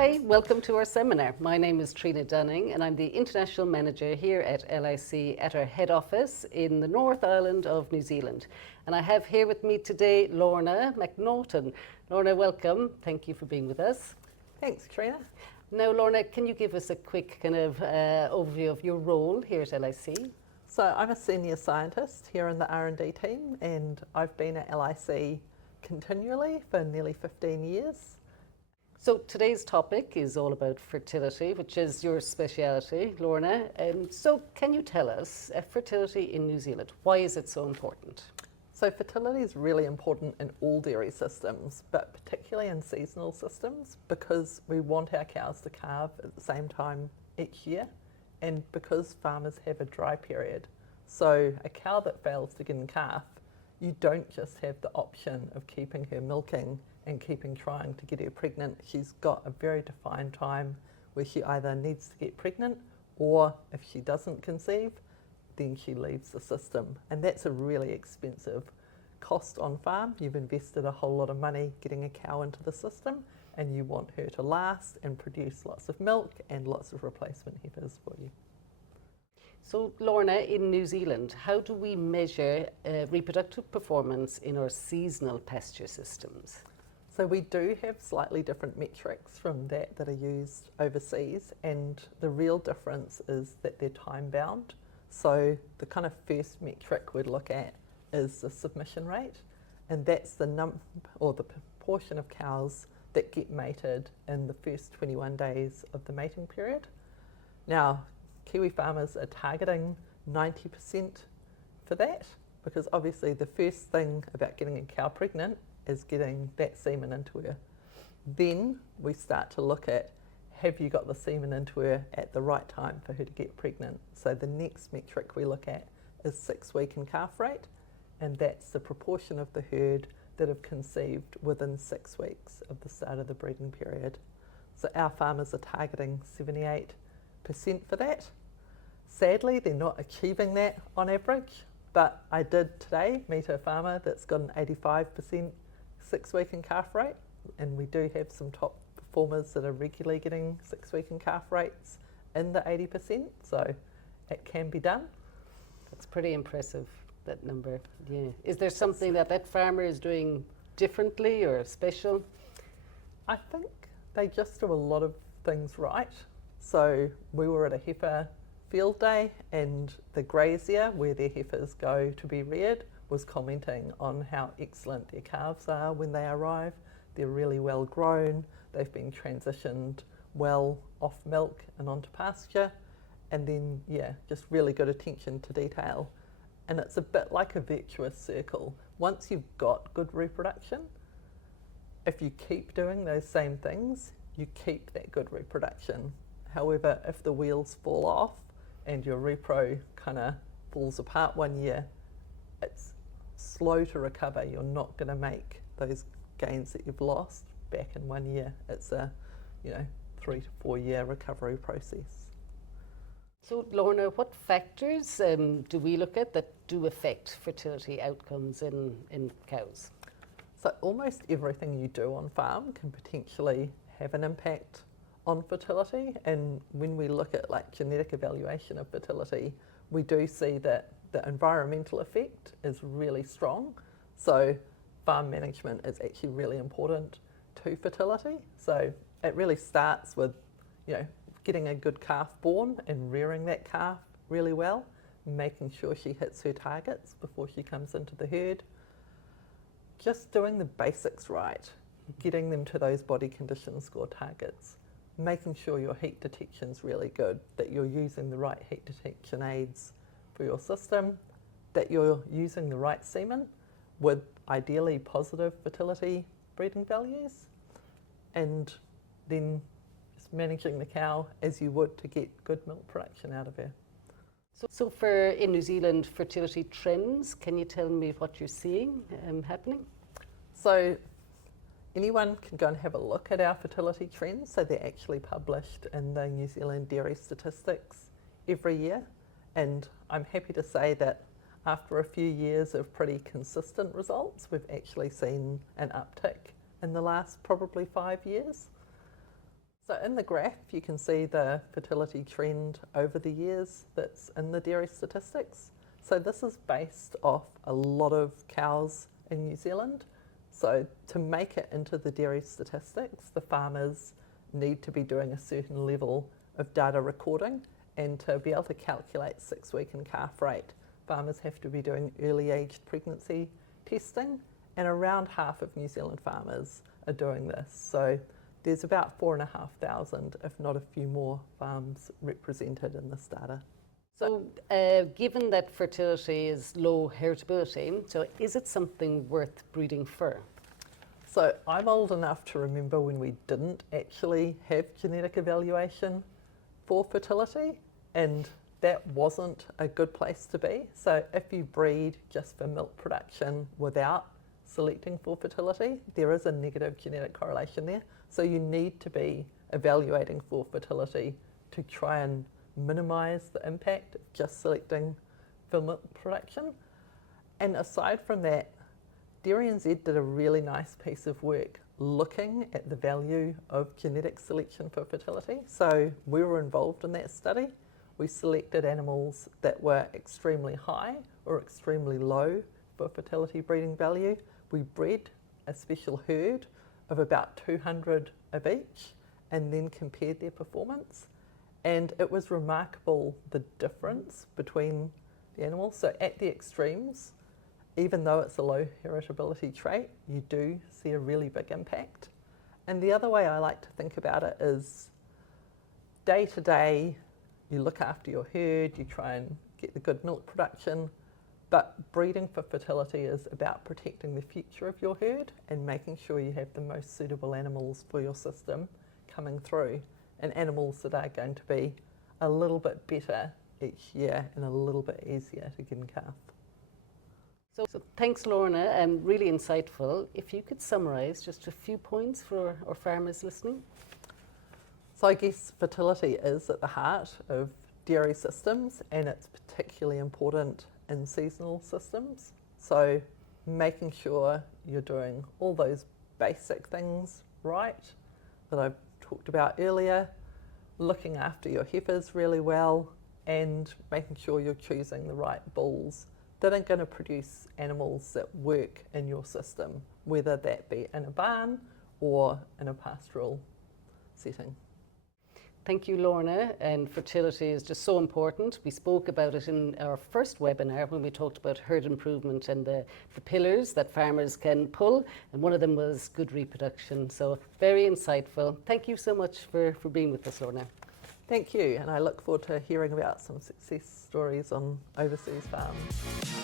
Hi, welcome to our seminar. My name is Trina Dunning and I'm the International Manager here at LIC at our head office in the North Island of New Zealand. And I have here with me today Lorna McNaughton. Lorna, welcome. Thank you for being with us. Thanks, Trina. Now, Lorna, can you give us a quick kind of overview of your role here at LIC? So I'm a Senior Scientist here in the R&D team, and I've been at LIC continually for nearly 15 years. So today's topic is all about fertility, which is your speciality, Lorna. So can you tell us, fertility in New Zealand, why is it so important? So fertility is really important in all dairy systems, but particularly in seasonal systems, because we want our cows to calve at the same time each year, and because farmers have a dry period. So a cow that fails to get in calf, you don't just have the option of keeping her milking and keeping trying to get her pregnant. She's got a very defined time where she either needs to get pregnant, or if she doesn't conceive, then she leaves the system. And that's a really expensive cost on farm. You've invested a whole lot of money getting a cow into the system, and you want her to last and produce lots of milk and lots of replacement heifers for you. So Lorna, in New Zealand, how do we measure reproductive performance in our seasonal pasture systems? So we do have slightly different metrics from that are used overseas, and the real difference is that they're time bound. So the kind of first metric we'd look at is the submission rate, and that's the the proportion of cows that get mated in the first 21 days of the mating period. Now, Kiwi farmers are targeting 90% for that, because obviously the first thing about getting a cow pregnant is getting that semen into her. Then we start to look at, have you got the semen into her at the right time for her to get pregnant? So the next metric we look at is 6-week in calf rate, and that's the proportion of the herd that have conceived within 6 weeks of the start of the breeding period. So our farmers are targeting 78% for that. Sadly, they're not achieving that on average, but I did today meet a farmer that's got an 85% 6-week in calf rate, and we do have some top performers that are regularly getting 6-week in calf rates in the 80%, so it can be done. That's pretty impressive, that number. Yeah. Is there something that farmer is doing differently or special? I think they just do a lot of things right. So we were at a heifer field day, and the grazier where their heifers go to be reared was commenting on how excellent their calves are when they arrive. They're really well grown, they've been transitioned well off milk and onto pasture, and then just really good attention to detail. And it's a bit like a virtuous circle. Once you've got good reproduction, if you keep doing those same things, you keep that good reproduction. However, if the wheels fall off and your repro kind of falls apart one year, it's slow to recover. You're not going to make those gains that you've lost back in 1 year. It's a 3 to 4 year recovery process. So Lorna, what factors do we look at that do affect fertility outcomes in cows? So almost everything you do on farm can potentially have an impact on fertility, and when we look at like genetic evaluation of fertility, we do see that the environmental effect is really strong. So farm management is actually really important to fertility. So it really starts with getting a good calf born and rearing that calf really well, making sure she hits her targets before she comes into the herd. Just doing the basics right, getting them to those body condition score targets, making sure your heat detection's really good, that you're using the right heat detection aids for your system, that you're using the right semen with ideally positive fertility breeding values, and then just managing the cow as you would to get good milk production out of her. So for in New Zealand fertility trends, can you tell me what you're seeing happening? So anyone can go and have a look at our fertility trends. So they're actually published in the New Zealand Dairy Statistics every year, and I'm happy to say that after a few years of pretty consistent results, we've actually seen an uptick in the last probably 5 years. So in the graph, you can see the fertility trend over the years that's in the dairy statistics. So this is based off a lot of cows in New Zealand. So to make it into the dairy statistics, the farmers need to be doing a certain level of data recording, and to be able to calculate 6-week and calf rate, farmers have to be doing early aged pregnancy testing, and around half of New Zealand farmers are doing this. So there's about 4,500, if not a few more, farms represented in this data. So given that fertility is low heritability, so is it something worth breeding for? So I'm old enough to remember when we didn't actually have genetic evaluation for fertility, and that wasn't a good place to be. So if you breed just for milk production without selecting for fertility, there is a negative genetic correlation there. So you need to be evaluating for fertility to try and minimise the impact of just selecting for milk production. And aside from that, Dairy NZ did a really nice piece of work looking at the value of genetic selection for fertility. So we were involved in that study. We selected animals that were extremely high or extremely low for fertility breeding value. We bred a special herd of about 200 of each and then compared their performance. And it was remarkable the difference between the animals. So at the extremes, even though it's a low heritability trait, you do see a really big impact. And the other way I like to think about it is day to day, you look after your herd, you try and get the good milk production, but breeding for fertility is about protecting the future of your herd and making sure you have the most suitable animals for your system coming through, and animals that are going to be a little bit better each year and a little bit easier to get in calf. So thanks, Lorna, really insightful. If you could summarise just a few points for our farmers listening. So I guess fertility is at the heart of dairy systems, and it's particularly important in seasonal systems. So making sure you're doing all those basic things right that I've talked about earlier, looking after your heifers really well, and making sure you're choosing the right bulls that are going to produce animals that work in your system, whether that be in a barn or in a pastoral setting. Thank you, Lorna. And fertility is just so important. We spoke about it in our first webinar when we talked about herd improvement and the pillars that farmers can pull, and one of them was good reproduction. So very insightful. Thank you so much for being with us, Lorna. Thank you, and I look forward to hearing about some success stories on overseas farms.